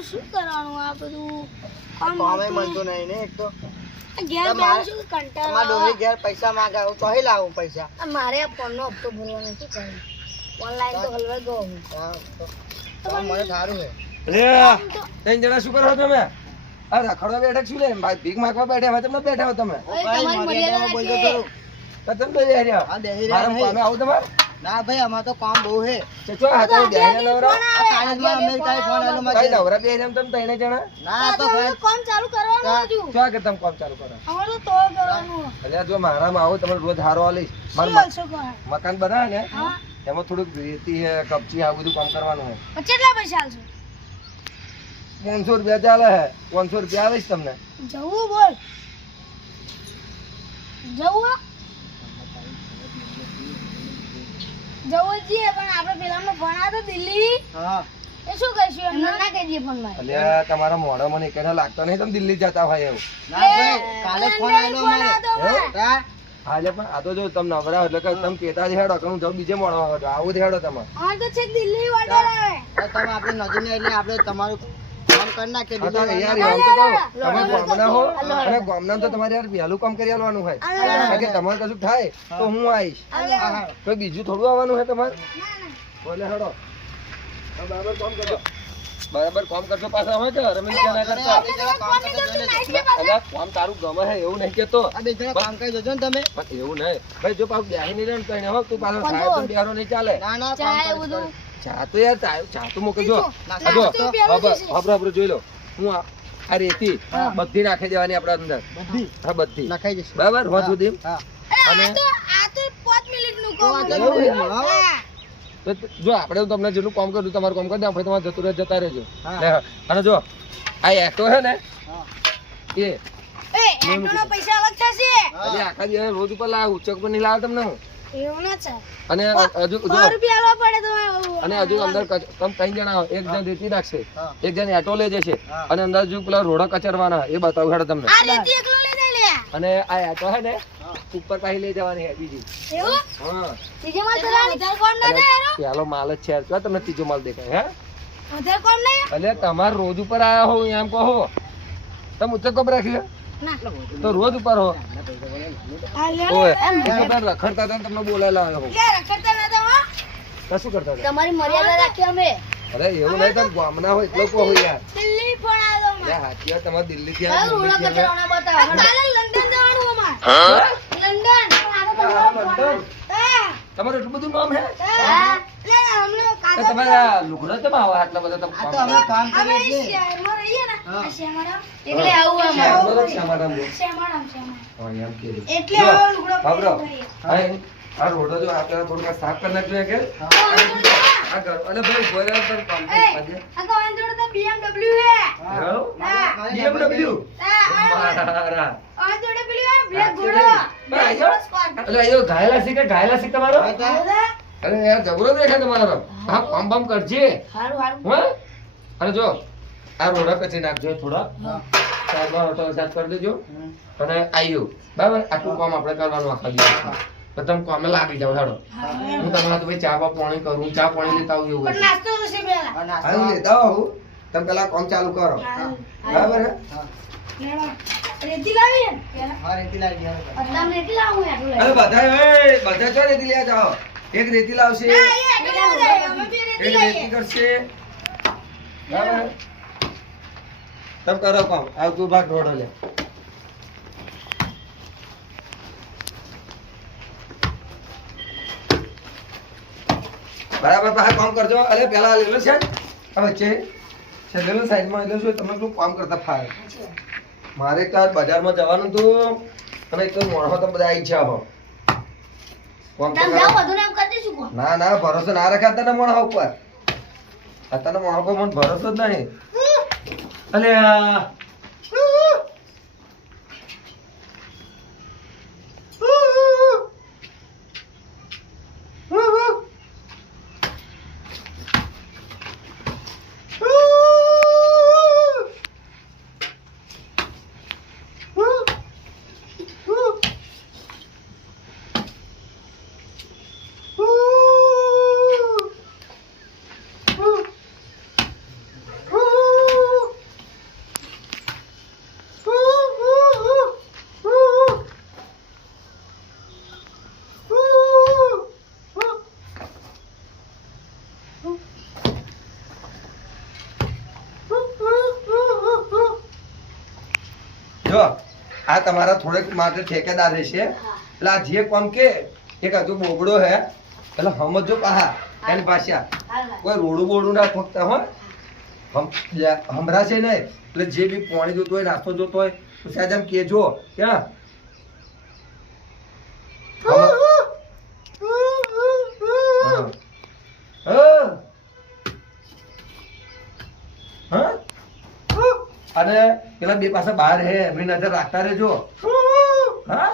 બધું શું કરવાનું આ બધું કામે મળતું નહીં ને એક તો ઘેર બેસું છું કંટાળો અમાર ડોલી ઘેર પૈસા માંગે હું તો અહીં લાવું પૈસા મારે આ ફોનનો હપ્તો ભરવાનો શું કરું ઓનલાઈન તો હલવાઈ ગયો હું હા તો મને સારું છે લે ત્રણ જણા શું કરો તમે આ રખડવા બેઠા શું લે ભાઈ ભીખ માંગવા બેઠા હોય તમે બેઠા હો તમે તમારી મર્યાદા બોલતો રાખીએ. તો તમે તો બેહી રહ્યા હા બેહી મારા રહ્યા કામે આવું તમારે ના ભાઈ અમાર તો કામ બહુ છે ચચો આ તો બેહી નવરા આ કાલેજમાં અમેરિકાએ ફોન આવેલો કઈ મારે નવરા બેહી રહ્યા તમે ત્રણે જણા ના તો ભાઈ કામ ચાલુ કરવાનું હજુ શું કે તમે કામ ચાલુ કરો અમારે તો કરવાનું અલ્યા જો મારામાં આવો તમે રોજ હારો આલીશ મારું શું કરો મકાન બનાવે ને હા એમાં થોડુંક રેતી હે કપચી આ બધું કામ કરવાનું હોય પણ કેટલા પૈસા આલશો 500 રૂપિયા ચાલે હે 500 રૂપિયા આવીશ તમને જવું બોલ જવું જવું છીએ પણ આપણે પેલામાં ભણા તો દિલ્હી હા એ શું કહીશું એમને ના કહી દઈએ ફોનમાં અલ્યા તમારા મોઢા મને એકને લાગતો નહીં તમે દિલ્હી જતા હોય એવું ના ભાઈ કાલે ફોન આવેલો મારે હા હાલે પણ આ તો જો તમે નવરા એટલે કે તમે કેતા જ હેડો કે હું જાઉં બીજે મળવા આવું જ હેડો તમે હા તો છે દિલ્હી ઓર્ડર આવે તમે આપણે નજીક ને એટલે આપણે તમારું કામ કરી નાખીએ હા તો બીજું યાર એમ તો કહું તમે ગામના હો અને ગામના તો તમારે યાર વહેલું કામ કરી આલવાનું હોય કારણ કે તમારે કશું થાય તો હું આવીશ કોઈ બીજું થોડું આવવાનું હોય તમારે બોલે હેડો હા, બરાબર કામ કરજો બરાબર કામ કરજો પાછા હોય કે રમેશ ના કરતા અલ્યા કામ તારું ગમે હે એવું નહીં કેતો આ બે જણા કામ કરી દેજો ને તમે પણ એવું નહીં ભાઈ જો પાછું બેહી નહીં રહે ને કઈ હો તું પાછો સાહેબ પણ બેહારો નહીં ચાલે ના ના કામ ચાય કરીશ, બધું ચા તો યાર ચા તો મોકલજો નાસ્તો જો તો વાપરો જોઈ લો હું આ રેતી બધી નાખી દેવાની આપડા અંદર બધી હા બધી નખાઈ જશે બરાબર હોં સુધી હા અને આ તો 5 મિનિટનું તો આ કામ તો હતું. એવું હા. હા. તો જો આપણે તમને જેટલું કામ કર્યું તમારું કામ કરી દે પછી તમારે જતું રહે જતા રહેજો હા. લે, અને જો આ એક્ટો છે ને હા એ એ એટોના પૈસા અલગ થશે હજી આખા દિવસ રોજ ઉપર લાવ ઉચ્ચક પર નહીં લાવે તમને હું એવું ના છે અને હજુ જો 100 રૂપિયા આલવા પડે તમારે અને હજુ અંદર તમે 3 જણા આવો. એક જણ રેતી નાખશે હા. એક જણ એટો લઈ જશે હા. અને અંદર જો પેલા રોડા કચરવાના એ બતાવું હેડો તમને આ રેતી એકલો લઈ જાય લે અને આ એટો છે ને ઉપર પાછી લઈ જવાની હે બીજી એવું હા ત્રીજો માલ ચલાવ વધારે કોમ ના દે યાર પેલો માલ જ છે તો તમને ત્રીજો માલ દેખાય હે વધારે કોમ નહીં એટલે તમારે રોજ ઉપર આયા હો એમ કહો તમે ઉચ્ચક કબ રાખ્યું ના તો રોજ ઉપર હો આ લે ઓય બધા રખડતા હતા ને તમને બોલાયેલા આવ્યો હું લે રખડતા ના તો હો. તો શું કરતા હતા તમારી મર્યાદા રાખી અમે અરે એવું નહીં તમે ગામના હોય એટલો કહો યાર દિલ્હી પણ આ દો લે હાથી વાત તમારે દિલ્હી થી કાલે રોડા કચરાવના બતાવો કાલે લંડન જવાનું અમાર લંડન હા તમારું એટલું બધું નામ હે હા લે હમણે તો કાલે તમારા લુગડા તમે આવા આટલા બધા તમે આ તો અમે કામ અમે કરીએ છીએ શહેરમાં રહીએ ને હા. આ શહેરમાં એટલે આવું અમાર શેમાં શહેરમાં હા એમ કીધું એટલે જો, આવો લુગડો બાબરો, પહેરીને આ રોડો જો આપણે થોડુંક સાફ કરી નાખજો કે આ ઘર અને ભાઈ બોલ્યા પર કામ એ આજે આ ગોવિંદોડ તો BMW હે BMW મારા આ જોડે પેલી આ બ્લેક ઘોડો અરે આયો ઘાયલા શીખ તમારો દાદા અરે યાર જબરો દેખાય તમારો હા કામ બામ કરજે હારું હારું હા અને જો આ રોડા કચી નાખજો થોડા સાઈડમાં ઓટો સાફ કરી દેજો અને આયો બરાબર આટલું કામ આપણે કરવાનું આખા દિવસ તો તમે કામે લાગી જાવ હેડો હું તમારા તો ભાઈ ચા બા પાણી કરું ચા પાણી લેતા આવું એવું પણ નાસ્તો તો છે પેલા આ નાસ્તો હા હું લેતા આવું તમે પેલા કામ ચાલુ કરો બરાબર હે હા. લેડો રેતી લાવી હે પેલા હા રેતી લાવી દે હવે. અત્યારે રેતી લાવું હે આટલું અરે બધા ચો રેતી લેવા જાઓ એક રેતી લાવશે ના એ આટલું લાવું જાય અમે બી રેતી એક લઈએ રેતી કરશે બરાબર હે? તમે કરો કામ આવ તું ભાગ ઢોળો લે બરાબર પાસે કામ કરજો અરે પેલા લેલો છે આ વચ્ચે છે લેલો સાઈડમાં લેલો છો તમે પેલું કામ કરતા ફાય મારે તો આજ બજારમાં જવાનું હતું અને એક તો મોણો તો બધા આવી છે હવે કામ તો તમે કરો. જાઓ બધું નામ કરી દઈશું કોણ ના ના ભરોસો ના રાખ્યા તને મોણો ઉપર તને મોણો પર મને ભરોસો જ નહીં અલે આ તમારા થોડેક માટે ઠેકેદાર રહેશે એટલે આ જે કામ કે એક હજુ બોબડો હે એટલે સમજો પાહા એની પાછા કોઈ રોડું બોડું ના ઠોકતા હો હમરા છે ને એટલે જે બી પાણી જોતું હોય નાસ્તો જોતો હોય તો સાહેબ એમ કેજો ક્યાં અને પેલા બે પાસે બહાર હે એમની નજર રાખતા રહેજો હા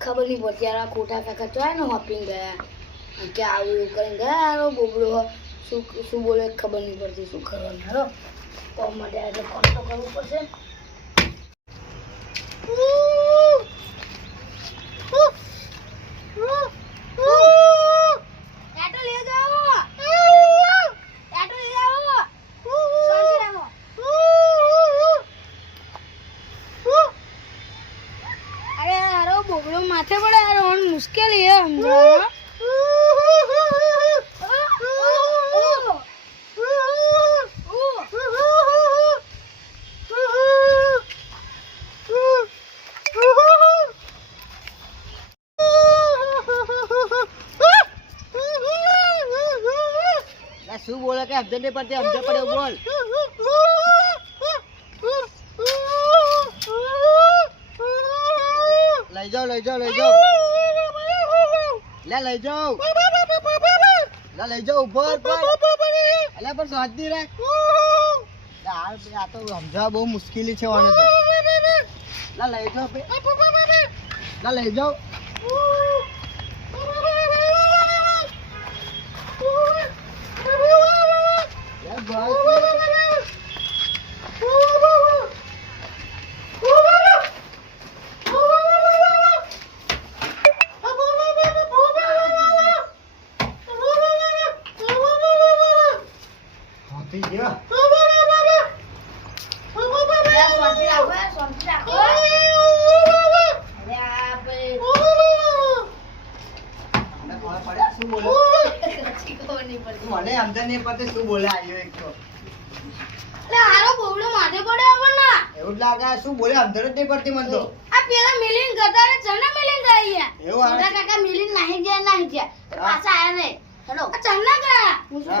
ખબર નહીં પડતી યાર આ ખોટા કાકા ચોય ને હોપિંગ ગયા કે આવું એવું કરીને ગયા યાર બોબડો શું બોલે ખબર નહીં પડતી શું કરવાનું હેલો કોમ માટે આજે ફોન તો કરવું પડશે માથે પડે યાર ઓન મુશ્કેલી હે સમજાવવા શું બોલે કે સમજ નહીં પડતી સમજ પડે બોલ લઈ જાઓ લઈ જાઓ લઈ જાઓ લે લઈ જાઓ લે લઈ જાઓ ઉપર પર એટલે પણ શાંતિ રાખ આ તો સમજાવવા બહુ મુશ્કેલી છે વાને તો લે લઈ જાઓ લે લઈ જાઓ મને સમજ નહીં પડતી શું બોલે આવ્યો એક તો હારો બોબડો માથે પડે આપણને એવું જ લાગે શું બોલે સમજ જ નહીં પડતી મને તો આ પેલા મિલિંગ ગતા ને ચના મિલિંગ ગઈ યાર એવું આવે મોટા કાકા મિલિંગ નહીં ગયા પાછા આયા નહીં હેડો આ ચના ગયા હું શું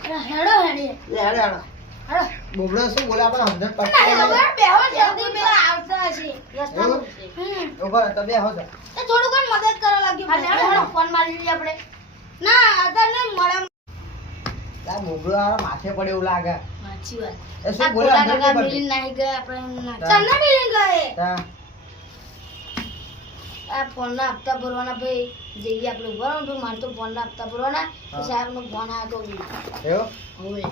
કહું હેડો હેડી લે હેડો હેડો હેડો બોબડો શું બોલે આપણે સમજ ના પડતી હવે બેહો જલ્દી પેલા આવતા હશે રસ્તામાં ઉભા રહો તમે આવો તો એ થોડું કોણ મદદ કરવા લાગ્યું હેડો ફોન મારી લઈએ આપણે ના અગર ને મળે આ બોબડો આ માથે પડે એવું લાગે સાચી વાત એ શું બોલે સમજ નહીં પડતી મિલિંગ નહીં ગયા આપણે ચના મિલિંગ ગયે તા આ ફોન ના હપ્તા ભરવાના ભાઈ જઈએ આપણે ભરવાનું ભાઈ મારે તો ફોન ના હપ્તા ભરવાના તો સાહેબ નો ફોન આવ્યો તો એવું હવે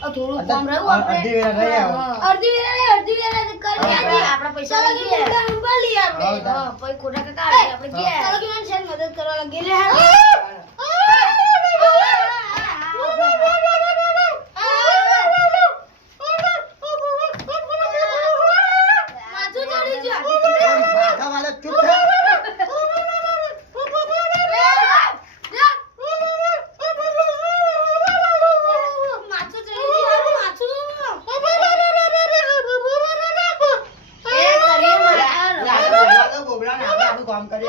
આ થોડું કામ રહ્યું આપણે અડધી વેરા રહી આવો અડધી વેરા કરી આપણે પૈસા લઈ ગયા સંભાળી આપણે હા પછી ખોટા કાકા આવે આપણે ગયા ચાલો કે મને સાહેબ મદદ કરવા લાગી લે માથું ચડી ગયું માથા વાળા ચૂપ થા કામ કરી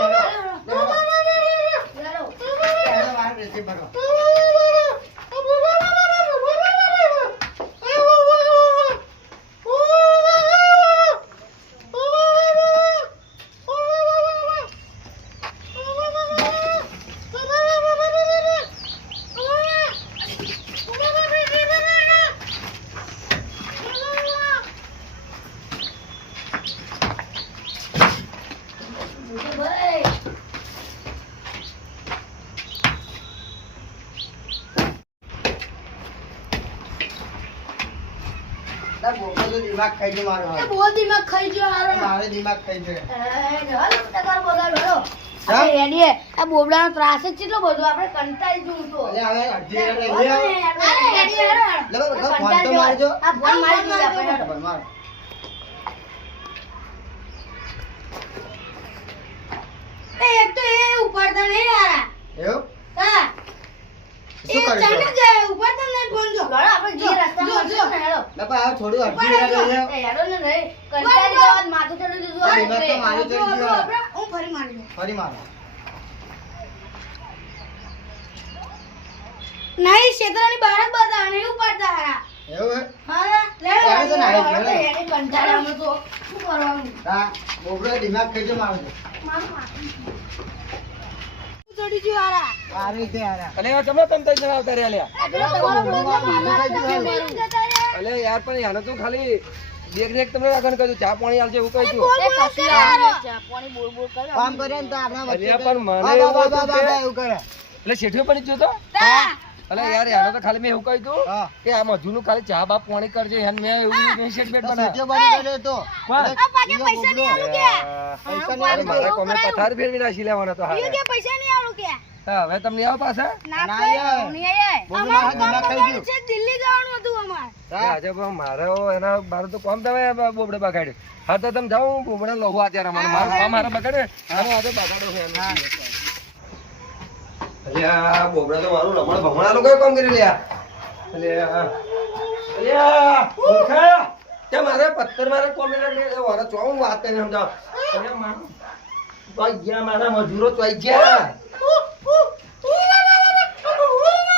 તાર બોબડો તો દિમાગ ખાઈ ગયો મારો એ બહુ દિમાગ ખાઈ ગયો હારો મારે દિમાગ ખાઈ ગયો જવા દો ટકા બગાડ ભરો આપણે રેડી આ બોબડાનો ત્રાસ જ કેટલો બધો આપણે કંટાળી જવું તો અલે હવે અડધી રાત લઈ આવો. રેડી હેડો લગો લગો ફોન તો મારજો આ ફોન મારી દીધા આપણે હેડો. ખબર માર એક તો એ ઉપાડતા નહીં હારા એવું હા શું એ કરશો ચાલે જાય ઉપાડતા નહીં ફોન જો ગળા આપણે જે રસ્તામાં જો. છે ને હેડો લપા આ થોડું અડધી રાત લઈ આવો. એ હેડો ને રહી કંટાળી જવા માથું ચડી દીધું આ આપણે. દિમાગ તો મારું ચડી ગયું. હું ફરી મારી દઉં. ફરી મારો નહીં શેતરાની બહાર જ બધા નહીં ઉપાડતા હારા એવું હે હા લે એને તો નાહી ગયો ને. એને કંટાળામાં તો શું કરવાનું હા બોબડો દિમાગ ખાઈ ગયો મારો ચડી ગયું હારા આ રીતે આરા અને આ તમે તમ તઈ જણા આવતા રહ્યા લ્યા. જતા અલે યાર પણ યાને તો ખાલી દેખ તમને રાખવાનું કહ્યું ચા પાણી આલજે એવું કહ્યું તું. કામ કરે ને તો આપણા વચ્ચે અલ્યા પણ મને બા, એવું બા, હતું બા, બા, કે- બા, એવું કરે એટલે શેઠિયો પણ જોતો અલે યાર યાને તો ખાલી મેં એવું કહ્યું તું હા કે આ મજૂરનું ખાલી ચા બાપ પાણી કરજે યાર મેં એવું મેં શેઠ બેઠ બનાવ્યા. સત્ય બની ગયો તો કોણ? પૈસા નહીં આલું કે પૈસા નહીં અરે આલું મારે કોમે પથાર ફેરવી નાખી લેવાના તો હારા. પૈસા નહીં આવું કે હા હવે તમને આવો પાછા ના આવે બોબડો મારા દિમાગ ખાઈ ગયું દિલ્હી જવાનું હતું અમારે હા આજે પણ મારે એના મારે તો કોમ તમે બોબડે બગાડ્યું હા તો તમે જાઓ બોબડા લો અત્યારે મને મારું કામ મારે બગાડે અને આજે બગાડો છે એનું. અલ્યા બોબડા તો મારું રમણ ભમણા લોકો કામ કરી લ્યા અલ્યા અલ્યા ઓળખા તે મારે પથ્થર મારે કોમે લાગે વારા ચોમ વાત કરીને સમજાવ અલ્યા મારું ચોઈ ગયા મારા મજૂરો ચોઈ ગયા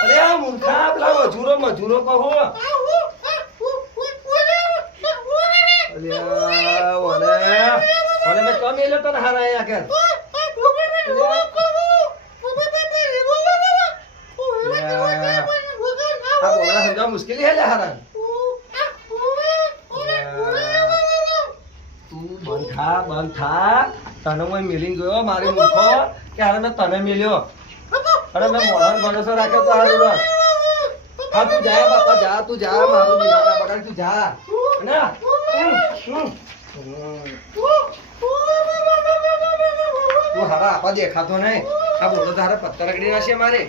અલ્યા મૂર્ખા પેલા મજૂરો કહો અલ્યા ઓને મેં કમ એલે તને હારા આયા કર આ બોલા સમજાવ મુશ્કેલી હે લે હારા તું બંધ થા તને હું મિલિંગ જોયો મારી મૂર્ખો કે હારે મેં તને મિલ્યો અરે મેં મોઢાનો ભરોસો રાખ્યો તો હારું રહ. હા તું જા બાપા જા તું જા મારું દિમાગ ના બગાડ તું જા ના તું હારા આપા દેખાતો નહીં આ બોલો તો હારા પથ્થર રગડી નાખશે મારે